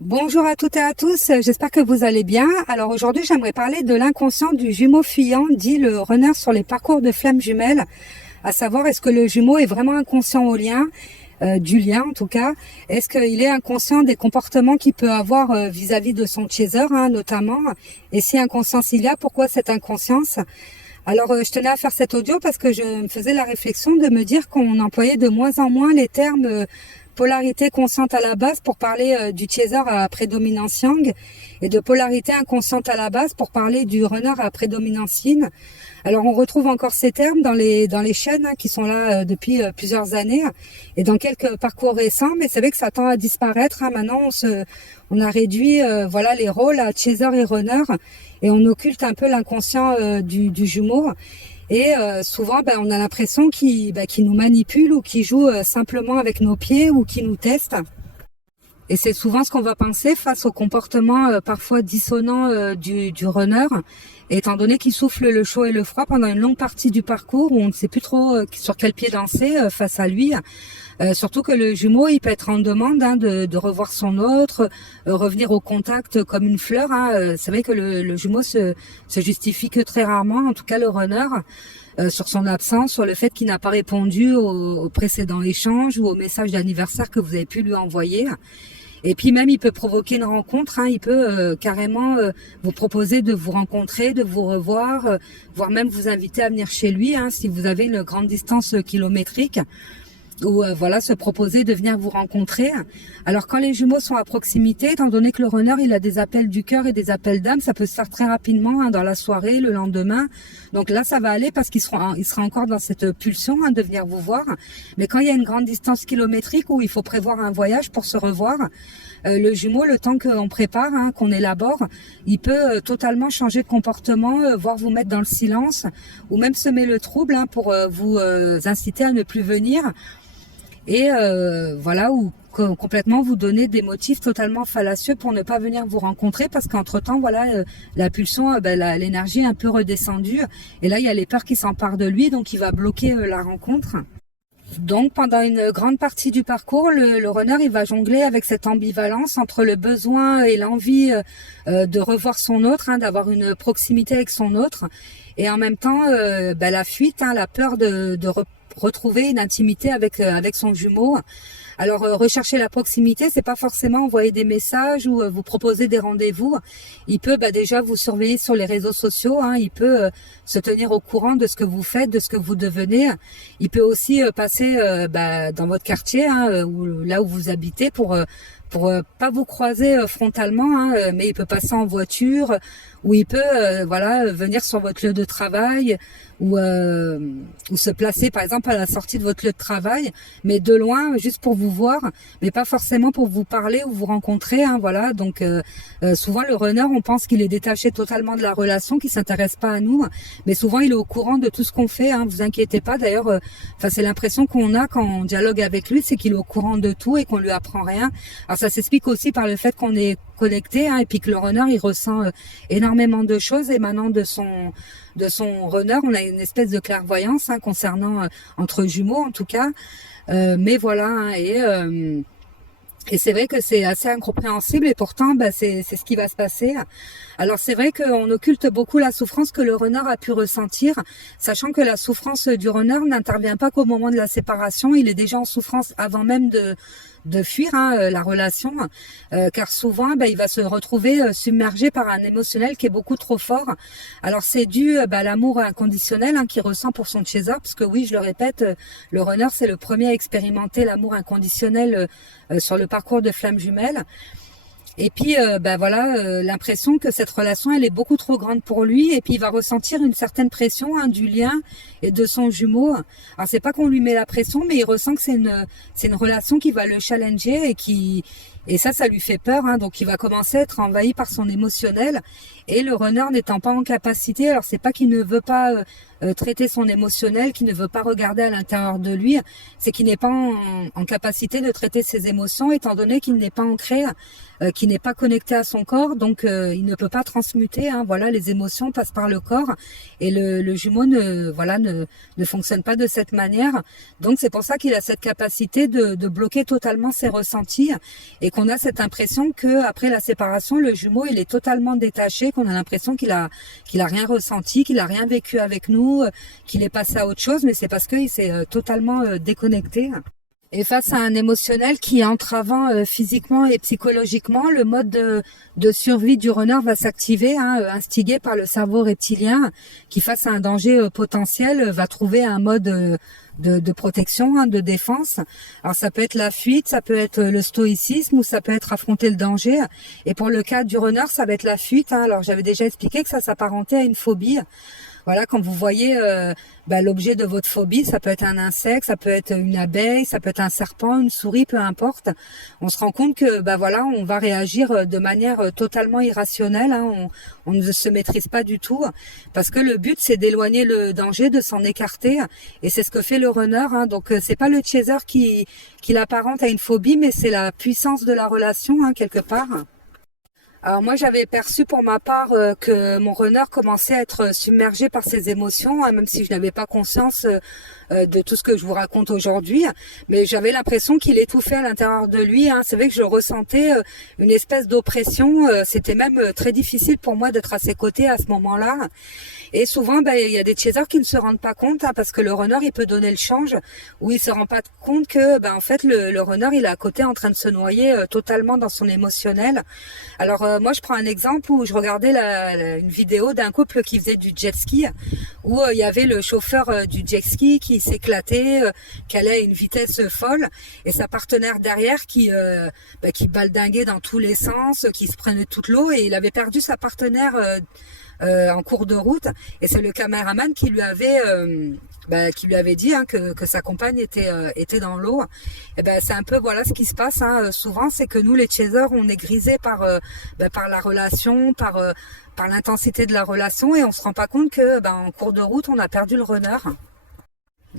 Bonjour à toutes et à tous, j'espère que vous allez bien. Alors aujourd'hui j'aimerais parler de l'inconscient du jumeau fuyant, dit le runner sur les parcours de flammes jumelles, à savoir est-ce que le jumeau est vraiment inconscient au lien, du lien en tout cas, est-ce qu'il est inconscient des comportements qu'il peut avoir vis-à-vis de son chaser notamment, et si inconscience il y a, pourquoi cette inconscience? Alors je tenais à faire cet audio parce que je me faisais la réflexion de me dire qu'on employait de moins en moins les termes polarité consciente à la base pour parler du chaser à prédominance yang et de polarité inconsciente à la base pour parler du runner à prédominance yin. Alors on retrouve encore ces termes dans les chaînes qui sont là depuis plusieurs années et dans quelques parcours récents, mais c'est vrai que ça tend à disparaître. Maintenant on a réduit voilà les rôles à chaser et runner et on occulte un peu l'inconscient du jumeau. Et souvent, on a l'impression qu'il nous manipule ou qu'il joue simplement avec nos pieds ou qu'il nous teste. Et c'est souvent ce qu'on va penser face au comportement parfois dissonant du runner, étant donné qu'il souffle le chaud et le froid pendant une longue partie du parcours où on ne sait plus trop sur quel pied danser face à lui. Surtout que le jumeau, il peut être en demande de revoir son autre, revenir au contact comme une fleur. C'est vrai que le jumeau se justifie que très rarement, en tout cas le runner, sur son absence, sur le fait qu'il n'a pas répondu au précédent échange ou au message d'anniversaire que vous avez pu lui envoyer. Et puis même, il peut provoquer une rencontre, il peut carrément vous proposer de vous rencontrer, de vous revoir, voire même vous inviter à venir chez lui, si vous avez une grande distance kilométrique, ou voilà, se proposer de venir vous rencontrer. Alors quand les jumeaux sont à proximité, étant donné que le runner il a des appels du cœur et des appels d'âme, ça peut se faire très rapidement dans la soirée, le lendemain. Donc là ça va aller parce il sera encore dans cette pulsion de venir vous voir. Mais quand il y a une grande distance kilométrique où il faut prévoir un voyage pour se revoir, le jumeau, le temps qu'on prépare, qu'on élabore, il peut totalement changer de comportement, voire vous mettre dans le silence, ou même semer le trouble pour vous inciter à ne plus venir. Et voilà, ou complètement vous donner des motifs totalement fallacieux pour ne pas venir vous rencontrer parce qu'entre-temps, voilà, la pulsion, l'énergie est un peu redescendue. Et là, il y a les peurs qui s'emparent de lui, donc il va bloquer la rencontre. Donc pendant une grande partie du parcours, le runner il va jongler avec cette ambivalence entre le besoin et l'envie de revoir son autre, d'avoir une proximité avec son autre, et en même temps la fuite, la peur de retrouver une intimité avec son jumeau. Alors rechercher la proximité, c'est pas forcément envoyer des messages ou vous proposer des rendez-vous. Il peut déjà vous surveiller sur les réseaux sociaux, il peut se tenir au courant de ce que vous faites, de ce que vous devenez. Il peut aussi passer dans votre quartier, là où vous habitez pour pas vous croiser frontalement, mais il peut passer en voiture, ou il peut venir sur votre lieu de travail, ou se placer par exemple à la sortie de votre lieu de travail, mais de loin, juste pour vous voir, mais pas forcément pour vous parler ou vous rencontrer. Voilà. Donc souvent le runner, on pense qu'il est détaché totalement de la relation, qu'il s'intéresse pas à nous, mais souvent il est au courant de tout ce qu'on fait. Vous inquiétez pas. D'ailleurs, c'est l'impression qu'on a quand on dialogue avec lui, c'est qu'il est au courant de tout et qu'on lui apprend rien. Alors ça s'explique aussi par le fait qu'on est connecté, et puis que le runner il ressent énormément de choses émanant de son runner. On a une espèce de clairvoyance concernant entre jumeaux en tout cas, mais voilà, et c'est vrai que c'est assez incompréhensible et pourtant c'est ce qui va se passer. Alors c'est vrai qu'on occulte beaucoup la souffrance que le runner a pu ressentir, sachant que la souffrance du runner n'intervient pas qu'au moment de la séparation. Il est déjà en souffrance avant même de fuir la relation, car souvent il va se retrouver submergé par un émotionnel qui est beaucoup trop fort. Alors c'est dû à l'amour inconditionnel qu'il ressent pour son chaser, parce que oui, je le répète, le runner c'est le premier à expérimenter l'amour inconditionnel sur le parcours de flammes jumelles. Et puis l'impression que cette relation elle est beaucoup trop grande pour lui, et puis il va ressentir une certaine pression du lien et de son jumeau. Alors c'est pas qu'on lui met la pression, mais il ressent que c'est une relation qui va le challenger et ça lui fait peur, donc il va commencer à être envahi par son émotionnel, et le runner n'étant pas en capacité, alors c'est pas qu'il ne veut pas traiter son émotionnel, qu'il ne veut pas regarder à l'intérieur de lui, c'est qu'il n'est pas en capacité de traiter ses émotions, étant donné qu'il n'est pas ancré, qu'il n'est pas connecté à son corps, donc il ne peut pas transmuter, voilà, les émotions passent par le corps, et le jumeau ne fonctionne pas de cette manière. Donc c'est pour ça qu'il a cette capacité de bloquer totalement ses ressentis, et qu'on a cette impression que après la séparation, le jumeau il est totalement détaché, qu'on a l'impression qu'il a rien ressenti, qu'il a rien vécu avec nous, qu'il est passé à autre chose, mais c'est parce qu'il s'est totalement déconnecté. Et face à un émotionnel qui est entravant physiquement et psychologiquement, le mode de survie du renard va s'activer, instigé par le cerveau reptilien qui, face à un danger potentiel, va trouver un mode de protection, de défense. Alors ça peut être la fuite, ça peut être le stoïcisme ou ça peut être affronter le danger. Et pour le cas du renard, ça va être la fuite. Alors j'avais déjà expliqué que ça s'apparentait à une phobie. Voilà, quand vous voyez l'objet de votre phobie, ça peut être un insecte, ça peut être une abeille, ça peut être un serpent, une souris, peu importe. On se rend compte que on va réagir de manière totalement irrationnelle. On ne se maîtrise pas du tout parce que le but c'est d'éloigner le danger, de s'en écarter. Et c'est ce que fait le runner. Donc c'est pas le chaser qui l'apparente à une phobie, mais c'est la puissance de la relation quelque part. Alors moi j'avais perçu pour ma part que mon runner commençait à être submergé par ses émotions, même si je n'avais pas conscience de tout ce que je vous raconte aujourd'hui, mais j'avais l'impression qu'il étouffait à l'intérieur de lui. C'est vrai que je ressentais une espèce d'oppression, c'était même très difficile pour moi d'être à ses côtés à ce moment-là. Et souvent, il y a des chasers qui ne se rendent pas compte, parce que le runner, il peut donner le change, où il se rend pas compte que, en fait, le runner, il est à côté en train de se noyer totalement dans son émotionnel. Alors, moi, je prends un exemple où je regardais une vidéo d'un couple qui faisait du jet ski, où il y avait le chauffeur du jet ski qui s'éclatait, qui allait à une vitesse folle, et sa partenaire derrière qui baldinguait dans tous les sens, qui se prenait toute l'eau, et il avait perdu sa partenaire en cours de route, et c'est le caméraman qui lui avait dit que sa compagne était dans l'eau. Et c'est un peu ce qui se passe souvent, c'est que nous les chasers on est grisés par la relation, par l'intensité de la relation, et on se rend pas compte que en cours de route on a perdu le runner.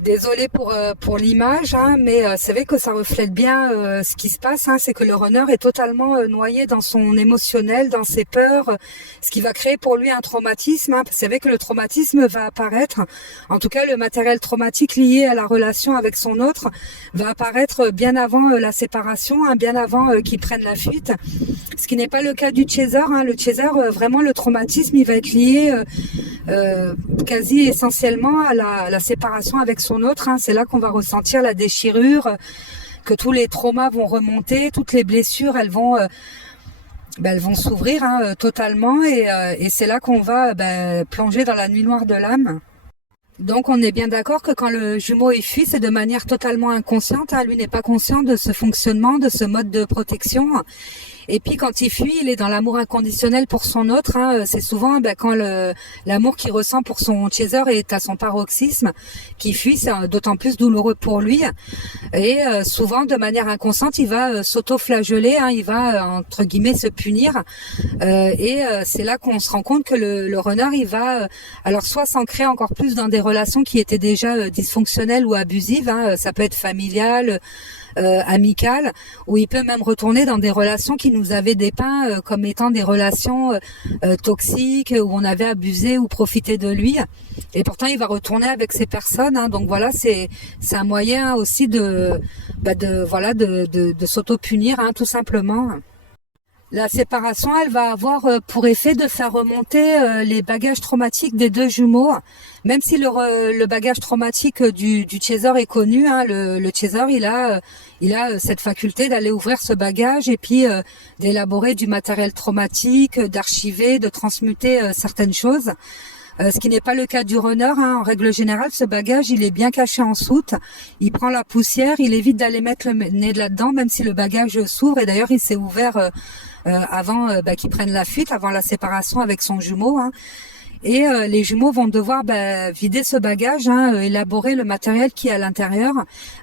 Désolée pour l'image, mais c'est vrai que ça reflète bien ce qui se passe. C'est que le runner est totalement noyé dans son émotionnel, dans ses peurs, ce qui va créer pour lui un traumatisme. C'est vrai que le traumatisme va apparaître, en tout cas le matériel traumatique lié à la relation avec son autre va apparaître bien avant la séparation, bien avant qu'il prenne la fuite. Ce qui n'est pas le cas du chaser. Le chaser, vraiment le traumatisme, il va être lié quasi essentiellement à la séparation avec son autre. C'est là qu'on va ressentir la déchirure, que tous les traumas vont remonter, toutes les blessures elles vont s'ouvrir totalement, et c'est là qu'on va plonger dans la nuit noire de l'âme. Donc on est bien d'accord que quand le jumeau est fuit, c'est de manière totalement inconsciente. Lui n'est pas conscient de ce fonctionnement, de ce mode de protection. Et puis quand il fuit, il est dans l'amour inconditionnel pour son autre. C'est souvent quand l'amour qu'il ressent pour son chaser est à son paroxysme, qu'il fuit, c'est d'autant plus douloureux pour lui. Et souvent, de manière inconsciente, il va s'auto-flageller, il va entre guillemets se punir. Et c'est là qu'on se rend compte que le runner, il va alors soit s'ancrer encore plus dans des relations qui étaient déjà dysfonctionnelles ou abusives. Ça peut être familial, amicale, où il peut même retourner dans des relations qui nous avaient dépeint comme étant des relations toxiques, où on avait abusé ou profité de lui, et pourtant il va retourner avec ces personnes. Donc voilà, c'est un moyen aussi de s'auto-punir, tout simplement. La séparation, elle va avoir pour effet de faire remonter les bagages traumatiques des deux jumeaux. Même si le bagage traumatique du chaser est connu, le chaser, il a cette faculté d'aller ouvrir ce bagage et puis d'élaborer du matériel traumatique, d'archiver, de transmuter certaines choses. Ce qui n'est pas le cas du runner. En règle générale, ce bagage, il est bien caché en soute. Il prend la poussière, il évite d'aller mettre le nez là-dedans, même si le bagage s'ouvre. Et d'ailleurs, il s'est ouvert avant qu'il prenne la fuite, avant la séparation avec son jumeau. Et les jumeaux vont devoir vider ce bagage, élaborer le matériel qui est à l'intérieur.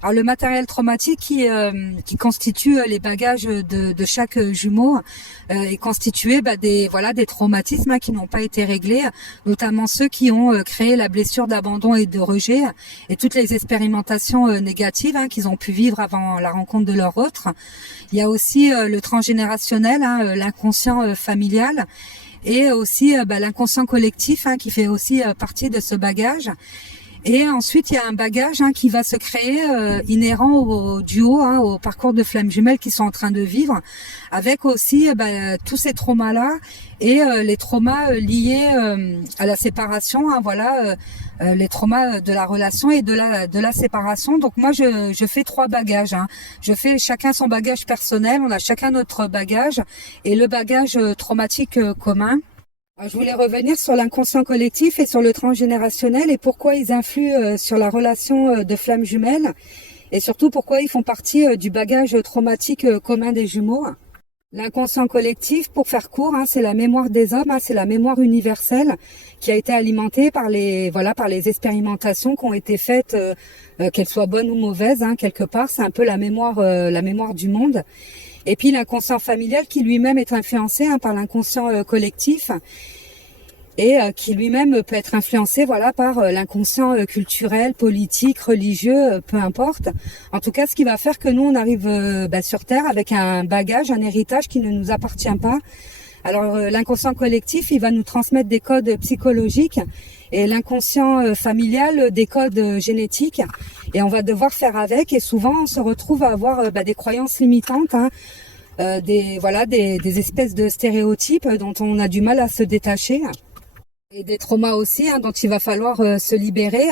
Alors le matériel traumatique qui constitue les bagages de chaque jumeau est constitué des traumatismes qui n'ont pas été réglés, notamment ceux qui ont créé la blessure d'abandon et de rejet, et toutes les expérimentations négatives qu'ils ont pu vivre avant la rencontre de leur autre. Il y a aussi le transgénérationnel, l'inconscient familial, et aussi l'inconscient collectif qui fait aussi partie de ce bagage. Et ensuite, il y a un bagage qui va se créer inhérent au duo, au parcours de flammes jumelles qu'ils sont en train de vivre, avec aussi tous ces traumas-là et les traumas liés à la séparation, les traumas de la relation et de la séparation. Donc moi, je fais 3 bagages. Je fais chacun son bagage personnel, on a chacun notre bagage et le bagage traumatique commun. Je voulais revenir sur l'inconscient collectif et sur le transgénérationnel et pourquoi ils influent sur la relation de flammes jumelles et surtout pourquoi ils font partie du bagage traumatique commun des jumeaux. L'inconscient collectif, pour faire court, c'est la mémoire des hommes, c'est la mémoire universelle qui a été alimentée par les expérimentations qui ont été faites, qu'elles soient bonnes ou mauvaises, quelque part. C'est un peu la mémoire du monde. Et puis l'inconscient familial qui lui-même est influencé par l'inconscient collectif et qui lui-même peut être influencé par l'inconscient culturel, politique, religieux, peu importe. En tout cas, ce qui va faire que nous, on arrive sur Terre avec un bagage, un héritage qui ne nous appartient pas. Alors l'inconscient collectif, il va nous transmettre des codes psychologiques et l'inconscient familial des codes génétiques et on va devoir faire avec et souvent on se retrouve à avoir des croyances limitantes, des espèces de stéréotypes dont on a du mal à se détacher et des traumas aussi dont il va falloir se libérer.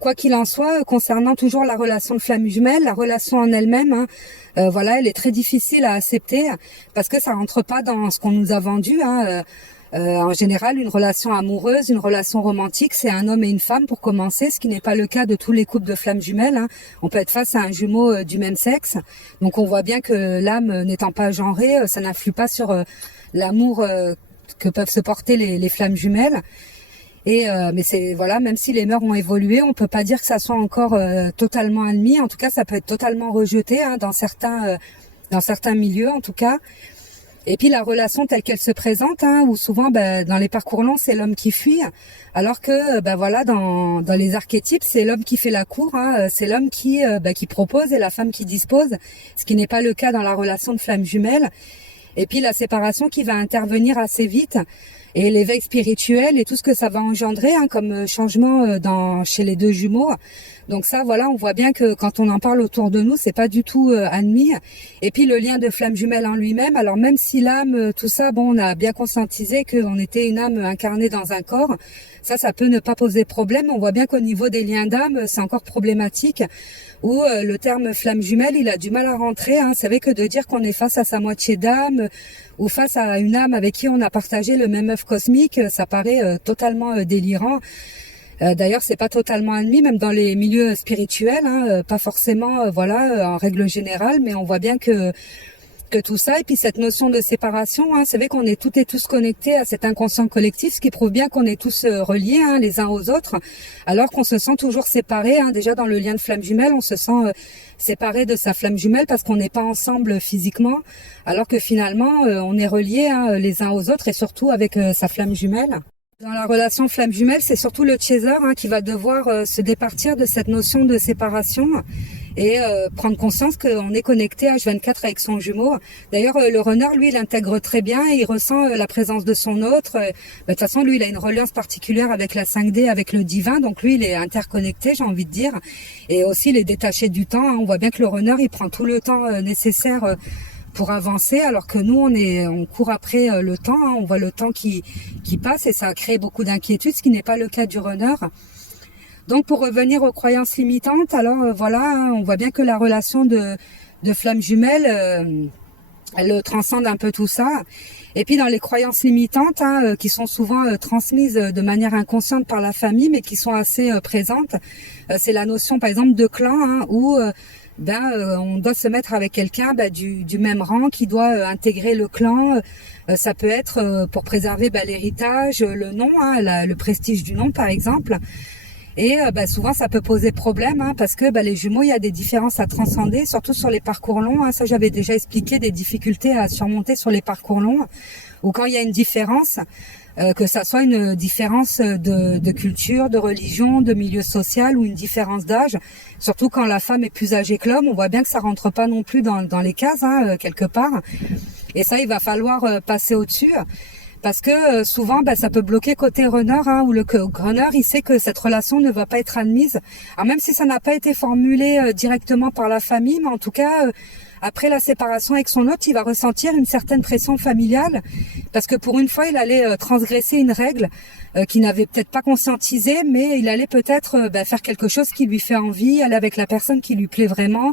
Quoi qu'il en soit, concernant toujours la relation de flamme jumelle, la relation en elle-même, elle est très difficile à accepter parce que ça rentre pas dans ce qu'on nous a vendu. En général, une relation amoureuse, une relation romantique, c'est un homme et une femme pour commencer, ce qui n'est pas le cas de tous les couples de flammes jumelles. On peut être face à un jumeau du même sexe. Donc on voit bien que l'âme n'étant pas genrée, ça n'influe pas sur l'amour que peuvent se porter les flammes jumelles. Et mais c'est même si les mœurs ont évolué, on peut pas dire que ça soit encore totalement admis. En tout cas, ça peut être totalement rejeté dans certains milieux en tout cas. Et puis la relation telle qu'elle se présente, où souvent dans les parcours longs c'est l'homme qui fuit, alors que dans les archétypes c'est l'homme qui fait la cour, c'est l'homme qui propose et la femme qui dispose, ce qui n'est pas le cas dans la relation de flamme jumelle. Et puis la séparation qui va intervenir assez vite et l'éveil spirituel et tout ce que ça va engendrer comme changement chez les 2 jumeaux. Donc ça, on voit bien que quand on en parle autour de nous, c'est pas du tout admis. Et puis le lien de flamme jumelle en lui-même. Alors même si l'âme, tout ça, on a bien conscientisé qu'on était une âme incarnée dans un corps. Ça peut ne pas poser problème. On voit bien qu'au niveau des liens d'âme, c'est encore problématique. Où le terme flamme jumelle, il a du mal à rentrer. C'est vrai que de dire qu'on est face à sa moitié d'âme ou face à une âme avec qui on a partagé le même œuf cosmique, ça paraît totalement délirant. D'ailleurs, c'est pas totalement admis, même dans les milieux spirituels, pas forcément, en règle générale, mais on voit bien que tout ça, et puis cette notion de séparation, c'est vrai qu'on est toutes et tous connectés à cet inconscient collectif, ce qui prouve bien qu'on est tous reliés les uns aux autres, alors qu'on se sent toujours séparés. Déjà dans le lien de flamme jumelle, on se sent séparé de sa flamme jumelle parce qu'on n'est pas ensemble physiquement, alors que finalement on est reliés les uns aux autres et surtout avec sa flamme jumelle. Dans la relation flamme jumelle, c'est surtout le chaser qui va devoir se départir de cette notion de séparation et prendre conscience qu'on est connecté H24 avec son jumeau. D'ailleurs, le runner, lui, il intègre très bien et il ressent la présence de son autre. De toute façon, lui, il a une reliance particulière avec la 5D, avec le divin. Donc lui, il est interconnecté, j'ai envie de dire. Et aussi, il est détaché du temps. On voit bien que le runner, il prend tout le temps nécessaire pour avancer, alors que nous on court après le temps, on voit le temps qui passe et ça crée beaucoup d'inquiétude, ce qui n'est pas le cas du runner. Donc pour revenir aux croyances limitantes, alors on voit bien que la relation de flamme jumelle, elle transcende un peu tout ça. Et puis dans les croyances limitantes, qui sont souvent transmises de manière inconsciente par la famille, mais qui sont assez présentes, c'est la notion par exemple de clan, où on doit se mettre avec quelqu'un du même rang qui doit intégrer le clan. Ça peut être pour préserver l'héritage, le nom, le prestige du nom par exemple. Et souvent ça peut poser problème parce que les jumeaux, il y a des différences à transcender, surtout sur les parcours longs. Ça j'avais déjà expliqué des difficultés à surmonter sur les parcours longs, ou quand il y a une différence, que ça soit une différence de culture, de religion, de milieu social ou une différence d'âge, surtout quand la femme est plus âgée que l'homme, on voit bien que ça rentre pas non plus dans les cases quelque part. Et ça, il va falloir passer au-dessus. parce que souvent ça peut bloquer côté runner, où le runner il sait que cette relation ne va pas être admise. Alors même si ça n'a pas été formulé directement par la famille, mais en tout cas après la séparation avec son hôte, il va ressentir une certaine pression familiale, parce que pour une fois il allait transgresser une règle qu'il n'avait peut-être pas conscientisée, mais il allait peut-être faire quelque chose qui lui fait envie, aller avec la personne qui lui plaît vraiment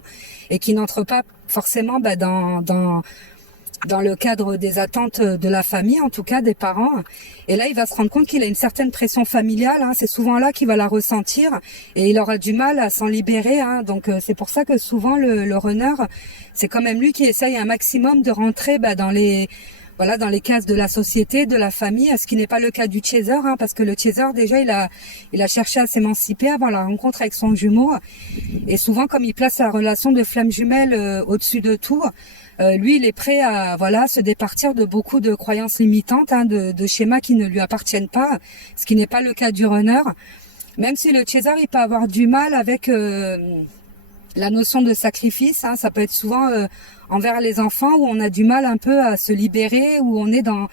et qui n'entre pas forcément dans le cadre des attentes de la famille, en tout cas des parents. Et là, il va se rendre compte qu'il a une certaine pression familiale. C'est souvent là qu'il va la ressentir et il aura du mal à s'en libérer. Donc, c'est pour ça que souvent le runner, c'est quand même lui qui essaye un maximum de rentrer dans les cases de la société, de la famille, ce qui n'est pas le cas du chaser, parce que le chaser, déjà, il a cherché à s'émanciper avant la rencontre avec son jumeau. Et souvent, comme il place la relation de flamme jumelle au-dessus de tout, lui, il est prêt à se départir de beaucoup de croyances limitantes, de schémas qui ne lui appartiennent pas, ce qui n'est pas le cas du runner. Même si le chaser, il peut avoir du mal avec la notion de sacrifice, ça peut être souvent envers les enfants où on a du mal un peu à se libérer, où on est dans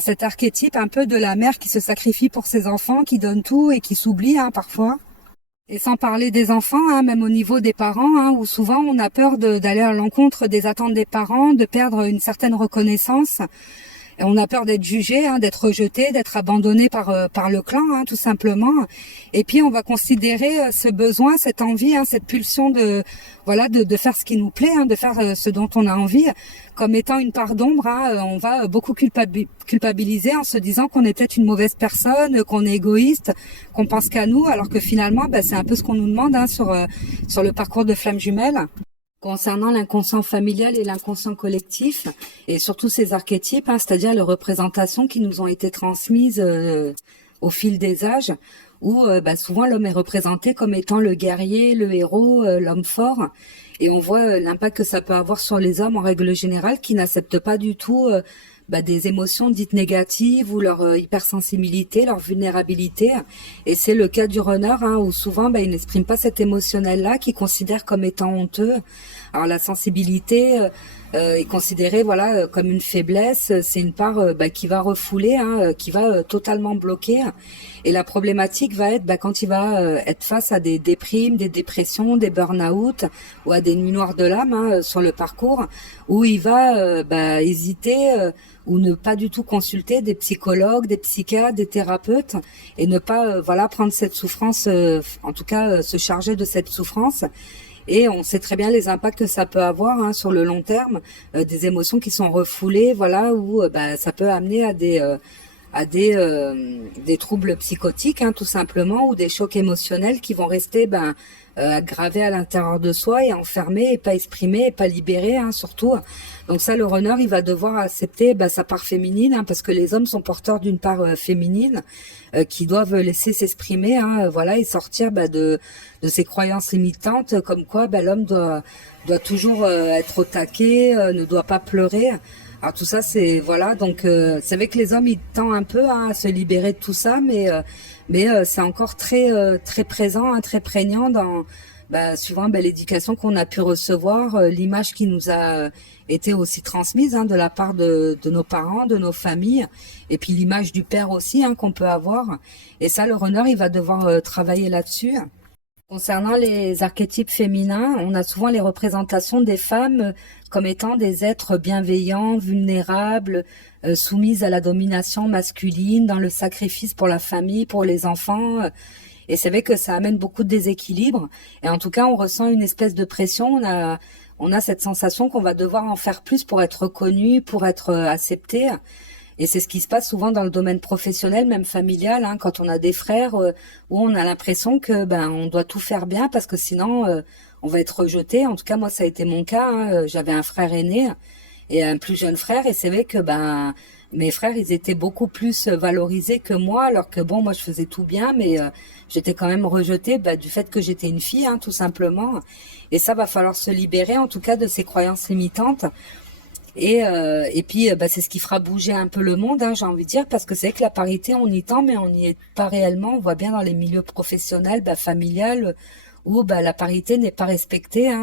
cet archétype un peu de la mère qui se sacrifie pour ses enfants, qui donne tout et qui s'oublie parfois. Et sans parler des enfants, même au niveau des parents, où souvent on a peur d'aller à l'encontre des attentes des parents, de perdre une certaine reconnaissance. Et on a peur d'être jugé, d'être rejeté, d'être abandonné par le clan, tout simplement. Et puis on va considérer ce besoin, cette envie, cette pulsion de faire ce qui nous plaît, de faire ce dont on a envie, comme étant une part d'ombre. On va beaucoup culpabiliser en se disant qu'on est peut-être une mauvaise personne, qu'on est égoïste, qu'on pense qu'à nous, alors que finalement, c'est un peu ce qu'on nous demande sur le parcours de flamme jumelle. Concernant l'inconscient familial et l'inconscient collectif, et surtout ces archétypes, c'est-à-dire les représentations qui nous ont été transmises au fil des âges, où souvent l'homme est représenté comme étant le guerrier, le héros, l'homme fort, et on voit l'impact que ça peut avoir sur les hommes en règle générale qui n'acceptent pas du tout des émotions dites négatives ou leur hypersensibilité, leur vulnérabilité. Et c'est le cas du runner où souvent il n'exprime pas cet émotionnel-là, qu'il considère comme étant honteux. Alors la sensibilité est considérée comme une faiblesse, c'est une part qui va refouler, qui va totalement bloquer. Et la problématique va être quand il va être face à des déprimes, des dépressions, des burn-out ou à des nuits noires de l'âme sur le parcours, où il va hésiter ou ne pas du tout consulter des psychologues, des psychiatres, des thérapeutes, et ne pas prendre cette souffrance, en tout cas se charger de cette souffrance. Et on sait très bien les impacts que ça peut avoir sur le long terme, des émotions qui sont refoulées, où ça peut amener à des troubles psychotiques, tout simplement, ou des chocs émotionnels qui vont rester aggravés à l'intérieur de soi et enfermés et pas exprimés et pas libérés, surtout. Donc ça, le runner, il va devoir accepter sa part féminine, parce que les hommes sont porteurs d'une part féminine qui doivent laisser s'exprimer, et sortir de ces croyances limitantes, comme quoi l'homme doit toujours être au taquet, ne doit pas pleurer. Alors tout ça, c'est donc c'est vrai que les hommes ils tendent un peu à se libérer de tout ça, mais c'est encore très très présent, très prégnant dans suivant l'éducation qu'on a pu recevoir, l'image qui nous a été aussi transmise de la part de nos parents, de nos familles, et puis l'image du père aussi qu'on peut avoir. Et ça, le runner, il va devoir travailler là-dessus. Concernant les archétypes féminins, on a souvent les représentations des femmes comme étant des êtres bienveillants, vulnérables, soumises à la domination masculine, dans le sacrifice pour la famille, pour les enfants. Et c'est vrai que ça amène beaucoup de déséquilibre. Et en tout cas, on ressent une espèce de pression. On a cette sensation qu'on va devoir en faire plus pour être reconnu, pour être accepté. Et c'est ce qui se passe souvent dans le domaine professionnel, même familial, quand on a des frères où on a l'impression que on doit tout faire bien parce que sinon on va être rejeté. En tout cas, moi, ça a été mon cas. J'avais un frère aîné et un plus jeune frère, et c'est vrai que mes frères, ils étaient beaucoup plus valorisés que moi, alors que moi, je faisais tout bien, mais j'étais quand même rejetée du fait que j'étais une fille, tout simplement. Et ça, va falloir se libérer, en tout cas, de ces croyances limitantes. Et puis c'est ce qui fera bouger un peu le monde, j'ai envie de dire, parce que c'est vrai que la parité, on y tend, mais on n'y est pas réellement. On voit bien dans les milieux professionnels, familial, où la parité n'est pas respectée.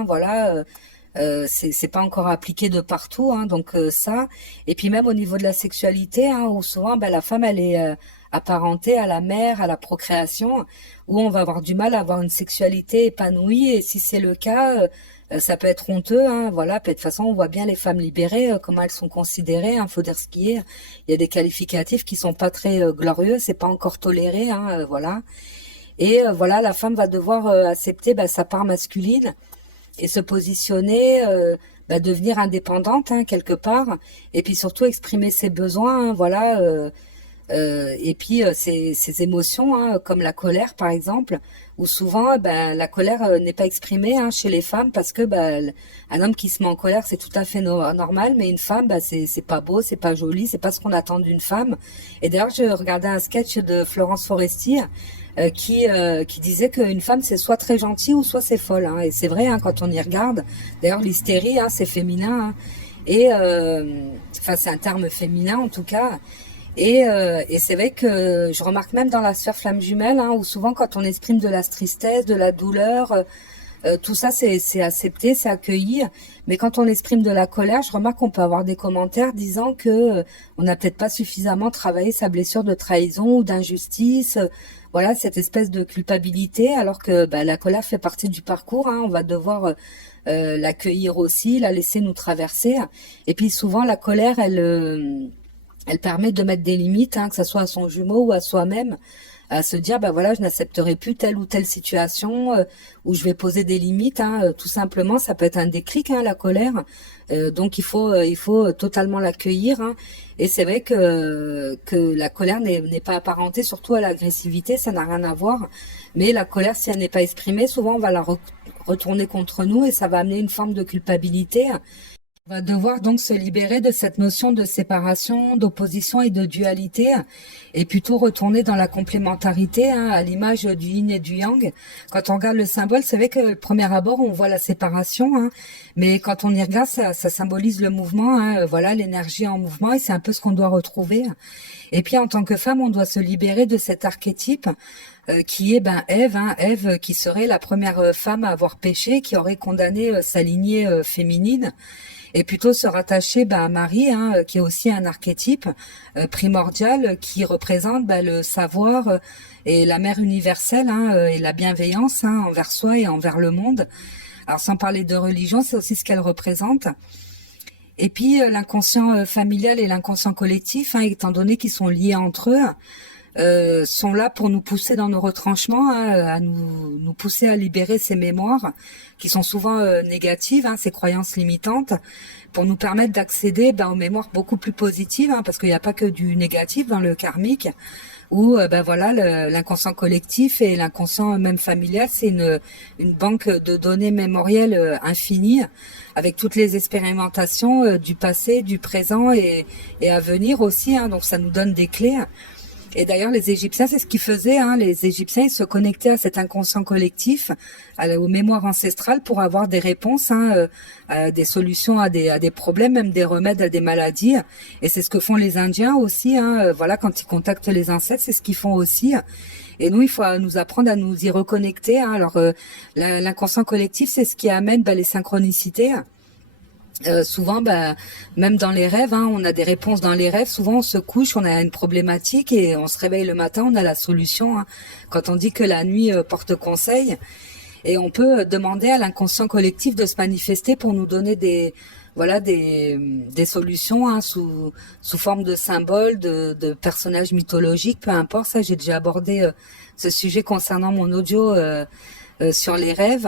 C'est pas encore appliqué de partout, hein, donc ça. Et puis même au niveau de la sexualité, hein, où souvent la femme elle est apparentée à la mère, à la procréation, où on va avoir du mal à avoir une sexualité épanouie. Et si c'est le cas, ça peut être honteux, hein, voilà. Puis de toute façon, on voit bien les femmes libérées, comment elles sont considérées. Hein, faut dire ce qui est. Il y a des qualificatifs qui sont pas très glorieux, c'est pas encore toléré, hein, voilà. Et voilà, la femme va devoir accepter sa part masculine et se positionner, devenir indépendante, hein, quelque part, et puis surtout exprimer ses besoins, hein, voilà, et puis ses émotions, hein, comme la colère par exemple, où souvent la colère n'est pas exprimée, hein, chez les femmes parce que un homme qui se met en colère c'est tout à fait normal, mais une femme c'est pas beau, c'est pas joli, c'est pas ce qu'on attend d'une femme. Et d'ailleurs je regardais un sketch de Florence Foresti qui disait qu'une femme c'est soit très gentille ou soit c'est folle, hein. Et c'est vrai, hein, quand on y regarde. D'ailleurs l'hystérie, hein, c'est féminin, hein. Et enfin c'est un terme féminin en tout cas. Et c'est vrai que je remarque même dans la sphère flamme jumelle, hein, où souvent quand on exprime de la tristesse, de la douleur, tout ça c'est accepté, c'est accueilli. Mais quand on exprime de la colère, je remarque qu'on peut avoir des commentaires disant que on n'a peut-être pas suffisamment travaillé sa blessure de trahison ou d'injustice. Voilà, cette espèce de culpabilité, alors que la colère fait partie du parcours, hein, on va devoir l'accueillir aussi, la laisser nous traverser. Et puis souvent la colère, elle permet de mettre des limites, hein, que ce soit à son jumeau ou à soi-même, à se dire voilà, je n'accepterai plus telle ou telle situation, où je vais poser des limites, hein, tout simplement. Ça peut être un déclic, hein, la colère. Donc il faut totalement l'accueillir, hein. Et c'est vrai que la colère n'est pas apparentée surtout à l'agressivité, ça n'a rien à voir. Mais la colère, si elle n'est pas exprimée, souvent on va la retourner contre nous et ça va amener une forme de culpabilité. On va devoir donc se libérer de cette notion de séparation, d'opposition et de dualité, et plutôt retourner dans la complémentarité, hein, à l'image du yin et du yang. Quand on regarde le symbole, c'est vrai que au premier abord, on voit la séparation, hein, mais quand on y regarde, ça symbolise le mouvement, hein, voilà, l'énergie en mouvement, et c'est un peu ce qu'on doit retrouver. Et puis en tant que femme, on doit se libérer de cet archétype qui est Ève, hein, Ève qui serait la première femme à avoir péché, qui aurait condamné sa lignée féminine, et plutôt se rattacher à Marie, hein, qui est aussi un archétype primordial, qui représente le savoir et la mère universelle, hein, et la bienveillance, hein, envers soi et envers le monde. Alors sans parler de religion, c'est aussi ce qu'elle représente. Et puis l'inconscient familial et l'inconscient collectif, hein, étant donné qu'ils sont liés entre eux, sont là pour nous pousser dans nos retranchements, hein, à nous pousser à libérer ces mémoires qui sont souvent négatives, hein, ces croyances limitantes, pour nous permettre d'accéder aux mémoires beaucoup plus positives, hein, parce qu'il n'y a pas que du négatif dans le karmique, où voilà, l'inconscient collectif et l'inconscient même familial, c'est une banque de données mémorielles infinie, avec toutes les expérimentations du passé, du présent et à venir aussi, hein, donc ça nous donne des clés. Et d'ailleurs, les Égyptiens, c'est ce qu'ils faisaient, hein. Les Égyptiens, ils se connectaient à cet inconscient collectif, aux mémoires ancestrales, pour avoir des réponses, hein, des solutions à des problèmes, même des remèdes à des maladies. Et c'est ce que font les Indiens aussi, hein. Voilà, quand ils contactent les ancêtres, c'est ce qu'ils font aussi. Et nous, il faut nous apprendre à nous y reconnecter, hein. Alors, l'inconscient collectif, c'est ce qui amène les synchronicités. Souvent, même dans les rêves, hein, on a des réponses dans les rêves. Souvent, on se couche, on a une problématique et on se réveille le matin, on a la solution, hein. Quand on dit que la nuit porte conseil, et on peut demander à l'inconscient collectif de se manifester pour nous donner des solutions, hein, sous forme de symboles, de personnages mythologiques, peu importe. Ça, j'ai déjà abordé ce sujet concernant mon audio sur les rêves.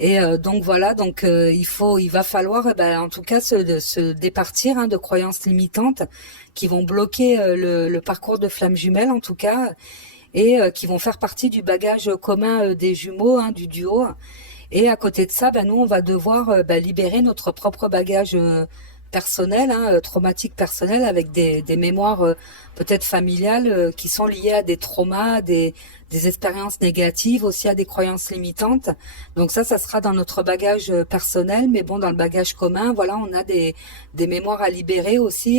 Et donc voilà, il va falloir en tout cas se départir, hein, de croyances limitantes qui vont bloquer le parcours de flamme jumelle en tout cas, et qui vont faire partie du bagage commun des jumeaux, hein, du duo. Et à côté de ça, nous on va devoir libérer notre propre bagage personnel, hein, traumatique personnel, avec des mémoires peut-être familiales qui sont liées à des traumas, des expériences négatives, aussi à des croyances limitantes. Donc ça sera dans notre bagage personnel, mais bon, dans le bagage commun, voilà, on a des mémoires à libérer aussi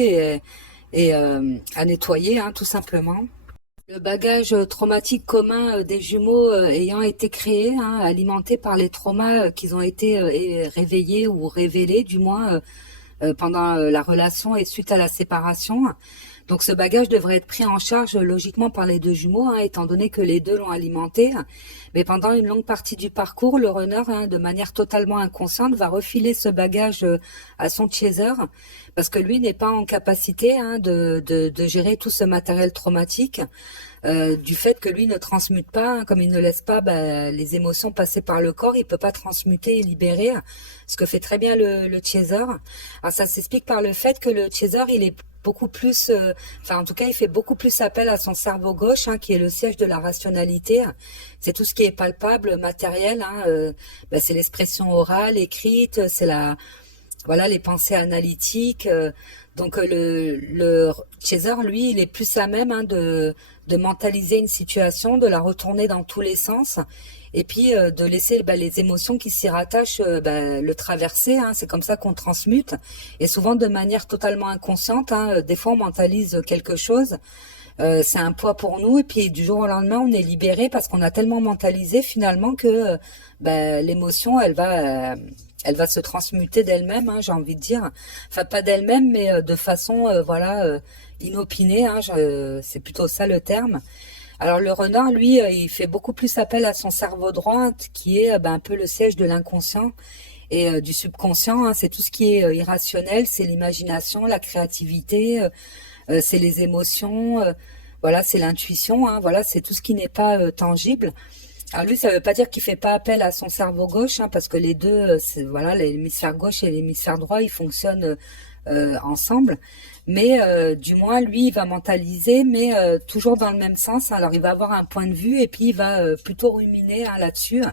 et à nettoyer, hein, tout simplement. Le bagage traumatique commun des jumeaux ayant été créé, hein, alimenté par les traumas qu'ils ont été réveillés ou révélés, du moins pendant la relation et suite à la séparation. Donc ce bagage devrait être pris en charge logiquement par les deux jumeaux, hein, étant donné que les deux l'ont alimenté. Mais pendant une longue partie du parcours, le runner, hein, de manière totalement inconsciente, va refiler ce bagage à son chaser, parce que lui n'est pas en capacité, hein, de gérer tout ce matériel traumatique, du fait que lui ne transmute pas, hein, comme il ne laisse pas les émotions passer par le corps, il peut pas transmuter et libérer, ce que fait très bien le chaser. Alors ça s'explique par le fait que le chaser, il est beaucoup plus, enfin en tout cas il fait beaucoup plus appel à son cerveau gauche, hein, qui est le siège de la rationalité. C'est tout ce qui est palpable, matériel, hein, c'est l'expression orale, écrite, c'est voilà, les pensées analytiques. Donc le chaser, lui, il est plus à même, hein, de mentaliser une situation, de la retourner dans tous les sens, et puis de laisser les émotions qui s'y rattachent le traverser, hein. C'est comme ça qu'on transmute, et souvent de manière totalement inconsciente, hein. Des fois on mentalise quelque chose, c'est un poids pour nous, et puis du jour au lendemain on est libéré parce qu'on a tellement mentalisé finalement que l'émotion elle va se transmuter d'elle-même, hein, j'ai envie de dire. Enfin, pas d'elle-même, mais de façon, inopinée, hein, c'est plutôt ça le terme. Alors le renard, lui, il fait beaucoup plus appel à son cerveau droit, qui est un peu le siège de l'inconscient et du subconscient, hein. C'est tout ce qui est irrationnel, c'est l'imagination, la créativité, c'est les émotions, voilà, c'est l'intuition, hein, voilà, c'est tout ce qui n'est pas tangible. Alors lui, ça veut pas dire qu'il fait pas appel à son cerveau gauche, hein, parce que les deux, voilà, l'hémisphère gauche et l'hémisphère droit, ils fonctionnent ensemble. Mais du moins, lui, il va mentaliser, mais toujours dans le même sens. Alors, il va avoir un point de vue et puis il va plutôt ruminer, hein, là-dessus.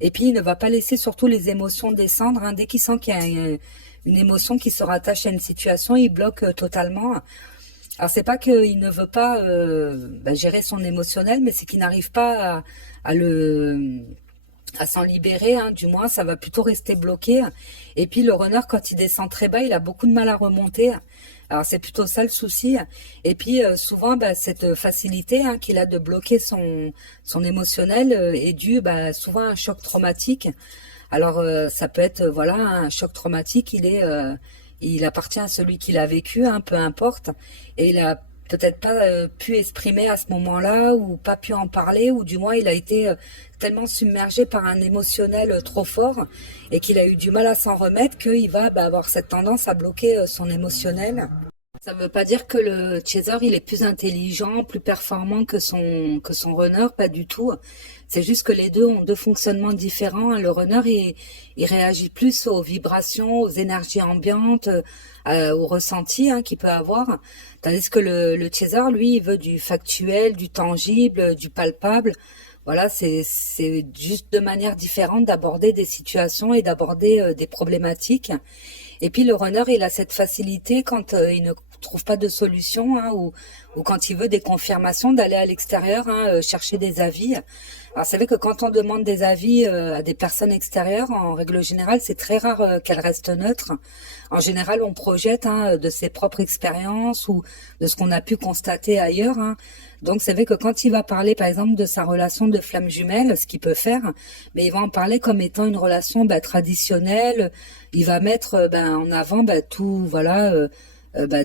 Et puis, il ne va pas laisser surtout les émotions descendre, hein. Dès qu'il sent qu'il y a une émotion qui se rattache à une situation, il bloque totalement. Alors c'est pas qu'il ne veut pas gérer son émotionnel, mais c'est qu'il n'arrive pas à s'en libérer, hein. Du moins ça va plutôt rester bloqué. Et puis le runner, quand il descend très bas, il a beaucoup de mal à remonter. Alors c'est plutôt ça le souci. Et puis souvent cette facilité, hein, qu'il a de bloquer son émotionnel est due souvent à un choc traumatique. Alors ça peut être voilà, un choc traumatique, il appartient à celui qui l'a vécu, hein, peu importe, et il a peut-être pas pu exprimer à ce moment-là, ou pas pu en parler, ou du moins il a été tellement submergé par un émotionnel trop fort, et qu'il a eu du mal à s'en remettre, qu'il va avoir cette tendance à bloquer son émotionnel. Ça ne veut pas dire que le chaser, il est plus intelligent, plus performant que son runner, pas du tout. C'est juste que les deux ont deux fonctionnements différents. Le runner, il réagit plus aux vibrations, aux énergies ambiantes, aux ressentis, hein, qu'il peut avoir. Tandis que le chaser, lui, il veut du factuel, du tangible, du palpable. Voilà, c'est juste deux manières différentes d'aborder des situations et d'aborder des problématiques. Et puis le runner, il a cette facilité quand il ne trouve pas de solution, hein, ou quand il veut des confirmations, d'aller à l'extérieur, hein, chercher des avis. Alors c'est vrai que quand on demande des avis à des personnes extérieures, en règle générale, c'est très rare qu'elles restent neutres. En général, on projette, hein, de ses propres expériences ou de ce qu'on a pu constater ailleurs, hein. Donc c'est vrai que quand il va parler par exemple de sa relation de flamme jumelle, ce qu'il peut faire, mais il va en parler comme étant une relation traditionnelle. Il va mettre en avant tout, voilà,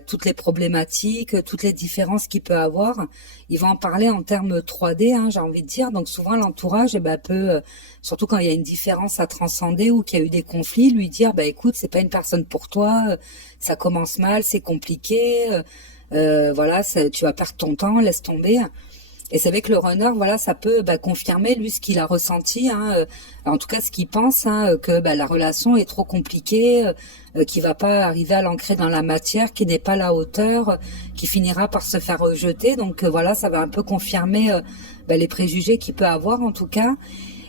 toutes les problématiques, toutes les différences qu'il peut avoir. Il va en parler en termes 3D, hein, j'ai envie de dire. Donc souvent l'entourage peut, surtout quand il y a une différence à transcender ou qu'il y a eu des conflits, lui dire écoute, c'est pas une personne pour toi, ça commence mal, c'est compliqué, voilà, tu vas perdre ton temps, laisse tomber. Et c'est vrai que le runner, voilà, ça peut confirmer lui ce qu'il a ressenti, hein, en tout cas ce qu'il pense, hein, que la relation est trop compliquée, qu'il va pas arriver à l'ancrer dans la matière, qui n'est pas à la hauteur, qui finira par se faire rejeter. Donc voilà, ça va un peu confirmer les préjugés qu'il peut avoir en tout cas.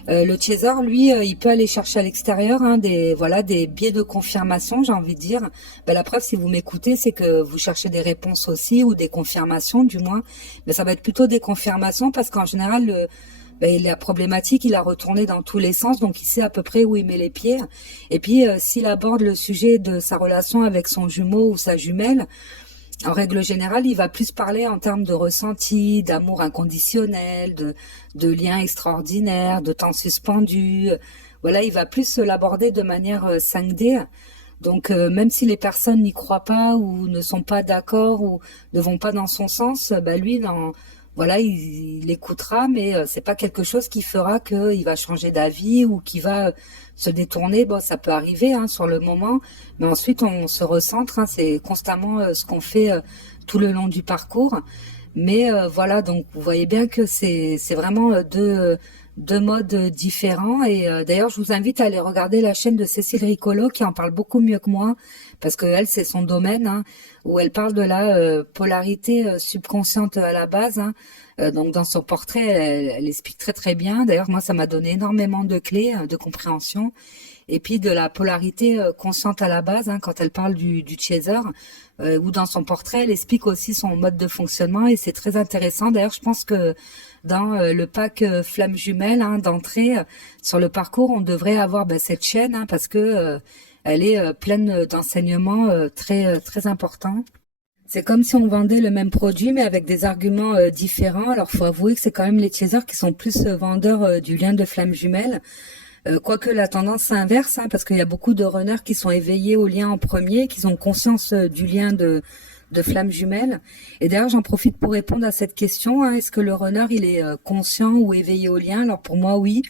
Le chaser, lui, il peut aller chercher à l'extérieur, hein, des biais de confirmation, j'ai envie de dire. La preuve, si vous m'écoutez, c'est que vous cherchez des réponses aussi, ou des confirmations du moins. Mais ça va être plutôt des confirmations, parce qu'en général, la problématique, il a retourné dans tous les sens, donc il sait à peu près où il met les pieds. Et puis, s'il aborde le sujet de sa relation avec son jumeau ou sa jumelle, En règle générale, il va plus parler en termes de ressenti, d'amour inconditionnel, de liens extraordinaires, de temps suspendu. Voilà, il va plus l'aborder de manière 5D. Donc même si les personnes n'y croient pas ou ne sont pas d'accord ou ne vont pas dans son sens, bah lui, voilà, il écoutera, mais c'est pas quelque chose qui fera qu'il va changer d'avis ou qui va se détourner. Bon, ça peut arriver hein, sur le moment, mais ensuite on se recentre. Hein, c'est constamment ce qu'on fait tout le long du parcours. Mais voilà, donc vous voyez bien que c'est vraiment deux modes différents. Et d'ailleurs, je vous invite à aller regarder la chaîne de Cécile Ricolo qui en parle beaucoup mieux que moi, parce que elle, c'est son domaine, hein, où elle parle de la polarité subconsciente à la base. Hein. Donc dans son portrait, elle explique très très bien. D'ailleurs, moi, ça m'a donné énormément de clés de compréhension. Et puis de la polarité consciente à la base, hein, quand elle parle du chaser, ou dans son portrait, elle explique aussi son mode de fonctionnement et c'est très intéressant. D'ailleurs, je pense que dans le pack Flamme Jumelle hein, d'entrée sur le parcours, on devrait avoir cette chaîne hein, parce que elle est pleine d'enseignements très importants. C'est comme si on vendait le même produit mais avec des arguments différents. Alors, faut avouer que c'est quand même les chasers qui sont plus vendeurs du lien de Flamme Jumelle. Quoique la tendance s'inverse, hein, parce qu'il y a beaucoup de runners qui sont éveillés au lien en premier, qui ont conscience du lien de flamme jumelle. Et d'ailleurs, j'en profite pour répondre à cette question. Hein, est-ce que le runner, il est conscient ou éveillé au lien? Alors pour moi, oui.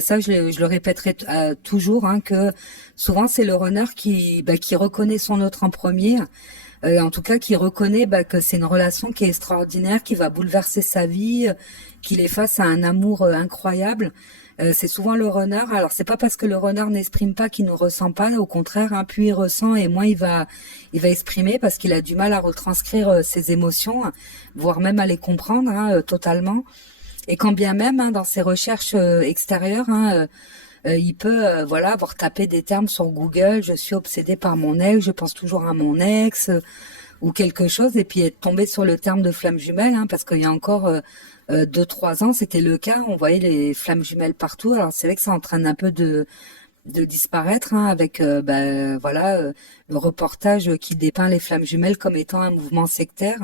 Ça, je le répéterai toujours, hein, que souvent c'est le runner qui reconnaît son autre en premier. En tout cas, qui reconnaît que c'est une relation qui est extraordinaire, qui va bouleverser sa vie, qu'il est face à un amour incroyable. C'est souvent le runner. Alors c'est pas parce que le runner n'exprime pas qu'il ne ressent pas. Au contraire, hein, plus il ressent et moins il va exprimer parce qu'il a du mal à retranscrire ses émotions, voire même à les comprendre hein, totalement. Et quand bien même hein, dans ses recherches extérieures, hein, il peut voilà avoir tapé des termes sur Google. Je suis obsédé par mon ex, je pense toujours à mon ex. Ou quelque chose et puis être tombé sur le terme de flamme jumelle hein, parce qu'il y a encore 2-3 ans c'était le cas, on voyait les flammes jumelles partout. Alors c'est vrai que ça entraîne un peu de disparaître hein, avec voilà le reportage qui dépeint les flammes jumelles comme étant un mouvement sectaire.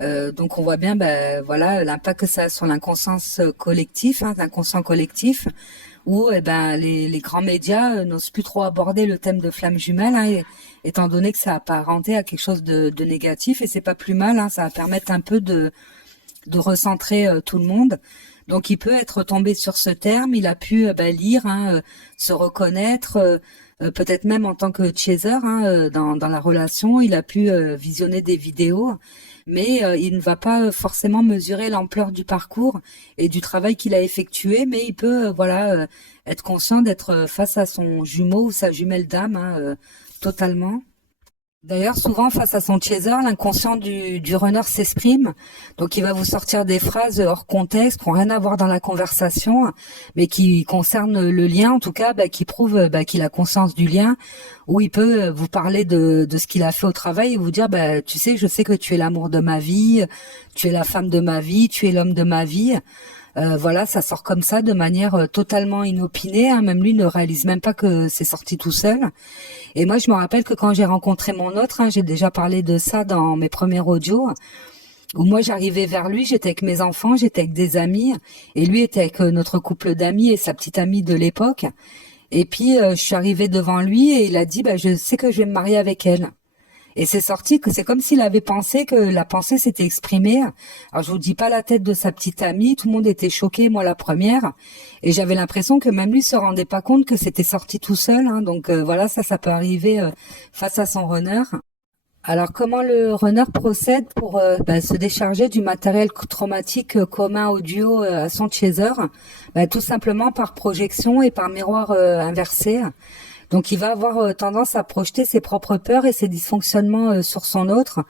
Donc on voit bien voilà l'impact que ça a sur l'inconscience collectif, hein, l'inconscient collectif, où les grands médias n'osent plus trop aborder le thème de flamme jumelle, hein, étant donné que ça a apparenté à quelque chose de négatif, et c'est pas plus mal, hein, ça va permettre un peu de recentrer tout le monde. Donc il peut être tombé sur ce terme, il a pu lire, hein, se reconnaître, peut-être même en tant que chaser hein, dans la relation, il a pu visionner des vidéos, mais il ne va pas forcément mesurer l'ampleur du parcours et du travail qu'il a effectué, mais il peut voilà être conscient d'être face à son jumeau ou sa jumelle d'âme hein, totalement. D'ailleurs, souvent, face à son chaser, l'inconscient du runner s'exprime. Donc, il va vous sortir des phrases hors contexte, qui n'ont rien à voir dans la conversation, mais qui concernent le lien, en tout cas, qui prouvent qu'il a conscience du lien, où il peut vous parler de ce qu'il a fait au travail et vous dire, tu sais, je sais que tu es l'amour de ma vie, tu es la femme de ma vie, tu es l'homme de ma vie. Voilà, ça sort comme ça de manière totalement inopinée. Hein. Même lui ne réalise même pas que c'est sorti tout seul. Et moi, je me rappelle que quand j'ai rencontré mon autre, hein, j'ai déjà parlé de ça dans mes premiers audios, où moi j'arrivais vers lui, j'étais avec mes enfants, j'étais avec des amis, et lui était avec notre couple d'amis et sa petite amie de l'époque. Et puis je suis arrivée devant lui et il a dit, je sais que je vais me marier avec elle. Et c'est sorti que c'est comme s'il avait pensé que la pensée s'était exprimée. Alors je vous dis pas la tête de sa petite amie, tout le monde était choqué, moi la première, et j'avais l'impression que même lui se rendait pas compte que c'était sorti tout seul. Hein. Donc voilà, ça peut arriver face à son runner. Alors comment le runner procède pour se décharger du matériel traumatique commun audio à son chaser? Tout simplement par projection et par miroir inversé. Donc il va avoir tendance à projeter ses propres peurs et ses dysfonctionnements sur son autre.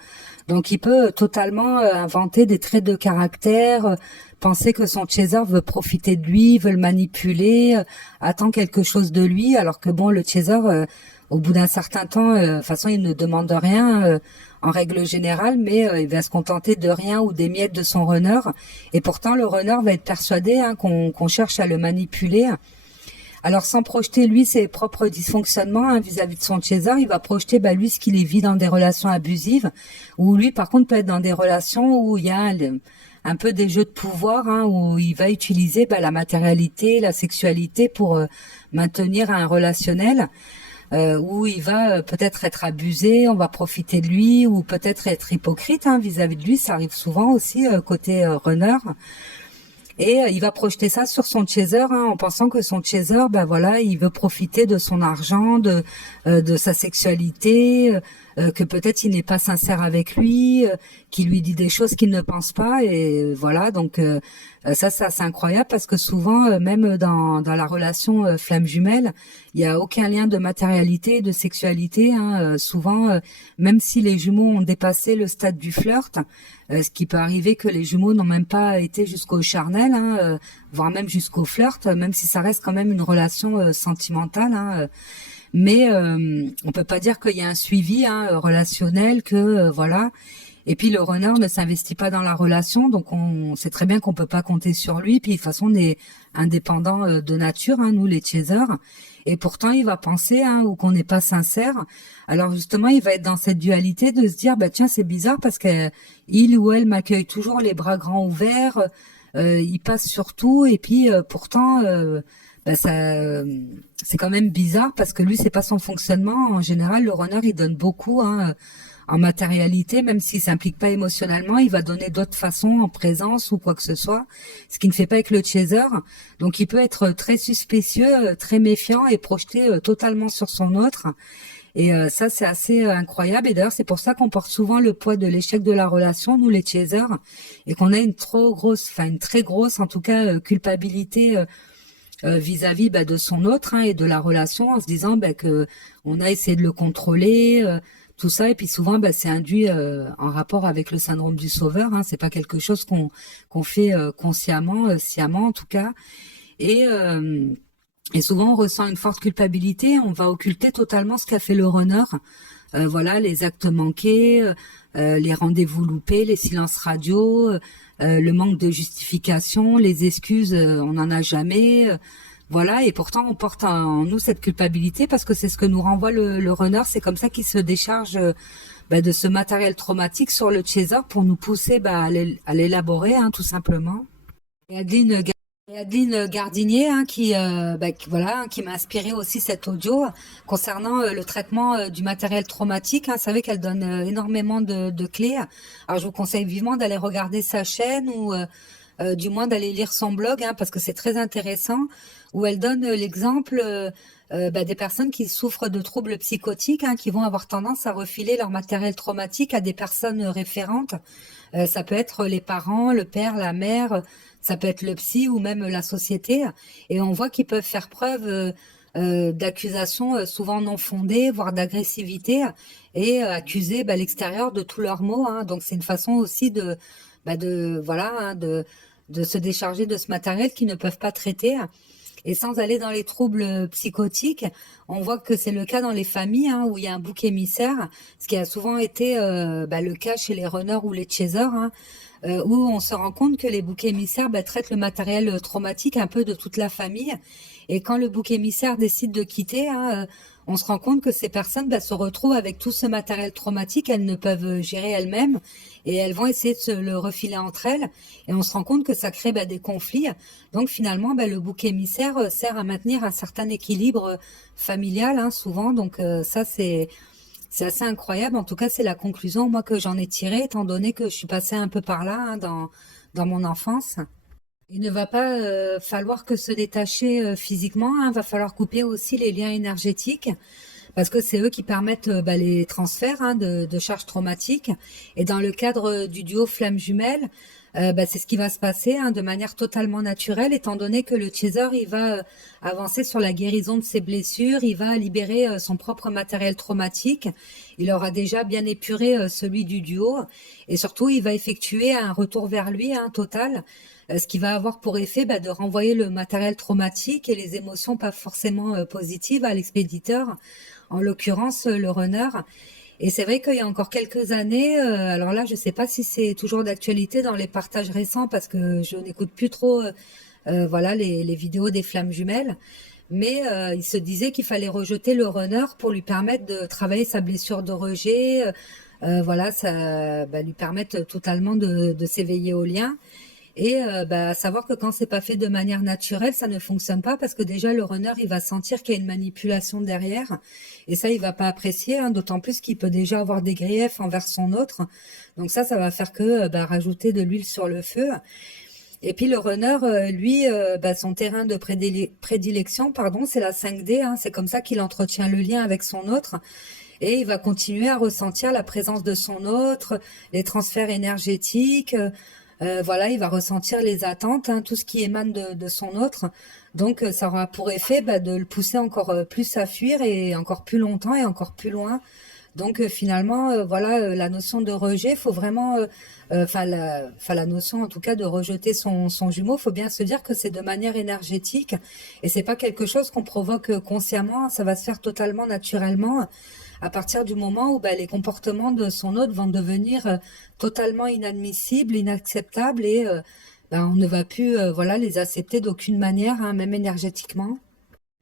Donc il peut totalement inventer des traits de caractère, penser que son chaser veut profiter de lui, veut le manipuler, attend quelque chose de lui, alors que bon, le chaser, au bout d'un certain temps, de toute façon il ne demande rien en règle générale, mais il va se contenter de rien ou des miettes de son runner. Et pourtant le runner va être persuadé hein, qu'on cherche à le manipuler. Alors sans projeter lui ses propres dysfonctionnements hein, vis-à-vis de son chaser, il va projeter lui ce qu'il vit dans des relations abusives, ou lui par contre peut être dans des relations où il y a un peu des jeux de pouvoir, hein, où il va utiliser la matérialité, la sexualité pour maintenir un relationnel. Où il va peut-être être abusé, on va profiter de lui, ou peut-être être hypocrite hein, vis-à-vis de lui, ça arrive souvent aussi côté runner. Et il va projeter ça sur son chaser hein, en pensant que son chaser, voilà, il veut profiter de son argent, de sa sexualité, que peut-être il n'est pas sincère avec lui, qu'il lui dit des choses qu'il ne pense pas. Et voilà, donc ça c'est assez incroyable parce que souvent, même dans la relation flamme jumelle, il y a aucun lien de matérialité et de sexualité. Hein, souvent, même si les jumeaux ont dépassé le stade du flirt, ce qui peut arriver que les jumeaux n'ont même pas été jusqu'au charnel, hein, voire même jusqu'au flirt, même si ça reste quand même une relation sentimentale. Hein, mais on peut pas dire qu'il y a un suivi hein, relationnel, que voilà. Et puis le runner ne s'investit pas dans la relation, donc on sait très bien qu'on peut pas compter sur lui. Puis de toute façon, on est indépendant de nature, hein, nous les chasers. Et pourtant, il va penser hein, ou qu'on n'est pas sincère. Alors justement, il va être dans cette dualité de se dire, tiens, c'est bizarre parce que il ou elle m'accueille toujours les bras grands ouverts. Il passe sur tout et puis pourtant, ça, c'est quand même bizarre parce que lui, c'est pas son fonctionnement. En général, le runner, il donne beaucoup. Hein, en matérialité, même s'il s'implique pas émotionnellement, il va donner d'autres façons en présence ou quoi que ce soit, ce qui ne fait pas avec le chaser. Donc il peut être très suspicieux, très méfiant et projeté totalement sur son autre. Et ça, c'est assez incroyable. Et d'ailleurs, c'est pour ça qu'on porte souvent le poids de l'échec de la relation, nous les chasers, et qu'on a une très grosse, en tout cas, culpabilité vis-à-vis de son autre hein, et de la relation, en se disant que on a essayé de le contrôler. Tout ça et puis souvent c'est induit en rapport avec le syndrome du sauveur hein, c'est pas quelque chose qu'on fait consciemment sciemment en tout cas et souvent on ressent une forte culpabilité, on va occulter totalement ce qu'a fait le runner, voilà les actes manqués, les rendez-vous loupés, les silences radio, le manque de justification, les excuses, on n'en a jamais. Voilà, et pourtant on porte en nous cette culpabilité parce que c'est ce que nous renvoie le runner, c'est comme ça qu'il se décharge de ce matériel traumatique sur le chaser pour nous pousser à l'élaborer, hein, tout simplement. Et Adeline Gardinier, hein, voilà, hein, qui m'a inspiré aussi cet audio concernant le traitement du matériel traumatique. Hein, vous savez qu'elle donne énormément de clés. Alors je vous conseille vivement d'aller regarder sa chaîne ou du moins d'aller lire son blog, hein, parce que c'est très intéressant, où elle donne l'exemple des personnes qui souffrent de troubles psychotiques, hein, qui vont avoir tendance à refiler leur matériel traumatique à des personnes référentes. Ça peut être les parents, le père, la mère, ça peut être le psy ou même la société. Et on voit qu'ils peuvent faire preuve d'accusations souvent non fondées, voire d'agressivité, et accuser l'extérieur de tous leurs maux. Hein. Donc c'est une façon aussi voilà, hein, de se décharger de ce matériel qu'ils ne peuvent pas traiter. Et sans aller dans les troubles psychotiques, on voit que c'est le cas dans les familles hein, où il y a un bouc émissaire, ce qui a souvent été le cas chez les runners ou les chasers, hein, où on se rend compte que les boucs émissaires traitent le matériel traumatique un peu de toute la famille. Et quand le bouc émissaire décide de quitter, hein, on se rend compte que ces personnes se retrouvent avec tout ce matériel traumatique, elles ne peuvent gérer elles-mêmes et elles vont essayer de se le refiler entre elles. Et on se rend compte que ça crée des conflits. Donc finalement, le bouc émissaire sert à maintenir un certain équilibre familial, hein, souvent. Donc ça, c'est assez incroyable. En tout cas, c'est la conclusion moi que j'en ai tirée, étant donné que je suis passée un peu par là hein, dans mon enfance. Il ne va pas falloir que se détacher physiquement, hein, va falloir couper aussi les liens énergétiques parce que c'est eux qui permettent les transferts hein, de charges traumatiques. Et dans le cadre du duo flamme jumelle, c'est ce qui va se passer hein, de manière totalement naturelle, étant donné que le chaser il va avancer sur la guérison de ses blessures, il va libérer son propre matériel traumatique, il aura déjà bien épuré celui du duo, et surtout il va effectuer un retour vers lui hein, total, ce qui va avoir pour effet de renvoyer le matériel traumatique et les émotions pas forcément positives à l'expéditeur, en l'occurrence le runner. Et c'est vrai qu'il y a encore quelques années, alors là, je sais pas si c'est toujours d'actualité dans les partages récents parce que je n'écoute plus trop, voilà, les vidéos des flammes jumelles. Mais il se disait qu'il fallait rejeter le runner pour lui permettre de travailler sa blessure de rejet. Voilà, ça lui permettre totalement de s'éveiller au lien. Et à savoir que quand c'est pas fait de manière naturelle, ça ne fonctionne pas parce que déjà le runner il va sentir qu'il y a une manipulation derrière et ça il va pas apprécier, hein, d'autant plus qu'il peut déjà avoir des griefs envers son autre. Donc ça va faire que rajouter de l'huile sur le feu. Et puis le runner, lui, son terrain de prédilection, pardon, c'est la 5D. Hein, c'est comme ça qu'il entretient le lien avec son autre. Et il va continuer à ressentir la présence de son autre, les transferts énergétiques. Voilà, il va ressentir les attentes, hein, tout ce qui émane de son autre. Donc, ça aura pour effet de le pousser encore plus à fuir et encore plus longtemps et encore plus loin. Donc finalement, voilà, la notion de rejet, faut vraiment, la notion en tout cas de rejeter son jumeau, faut bien se dire que c'est de manière énergétique et c'est pas quelque chose qu'on provoque consciemment, ça va se faire totalement naturellement à partir du moment où les comportements de son hôte vont devenir totalement inadmissibles, inacceptables et on ne va plus voilà les accepter d'aucune manière, hein, même énergétiquement.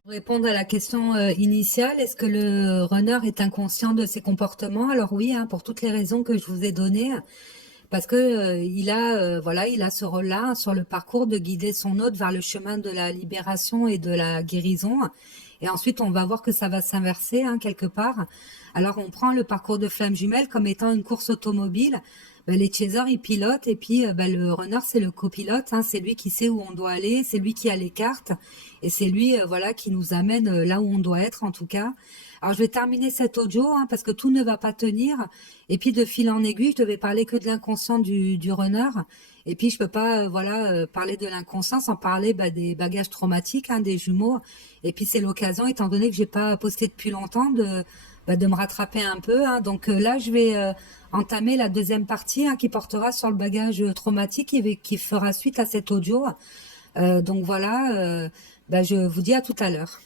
Pour répondre à la question initiale, est-ce que le runner est inconscient de ses comportements? Alors oui, hein, pour toutes les raisons que je vous ai données, parce que il a ce rôle-là, hein, sur le parcours de guider son hôte vers le chemin de la libération et de la guérison. Et ensuite, on va voir que ça va s'inverser, hein, quelque part. Alors, on prend le parcours de flamme jumelle comme étant une course automobile. Les chasers, ils pilotent et puis le runner, c'est le copilote. Hein, c'est lui qui sait où on doit aller, c'est lui qui a les cartes et c'est lui qui nous amène là où on doit être en tout cas. Alors, je vais terminer cet audio, hein, parce que tout ne va pas tenir. Et puis, de fil en aiguille, je devais parler que de l'inconscient du runner. Et puis, je peux pas parler de l'inconscient sans parler des bagages traumatiques, hein, des jumeaux. Et puis, c'est l'occasion, étant donné que j'ai pas posté depuis longtemps, de me rattraper un peu. Hein. Donc là, je vais entamer la deuxième partie, hein, qui portera sur le bagage traumatique et qui fera suite à cet audio. Donc voilà, je vous dis à tout à l'heure.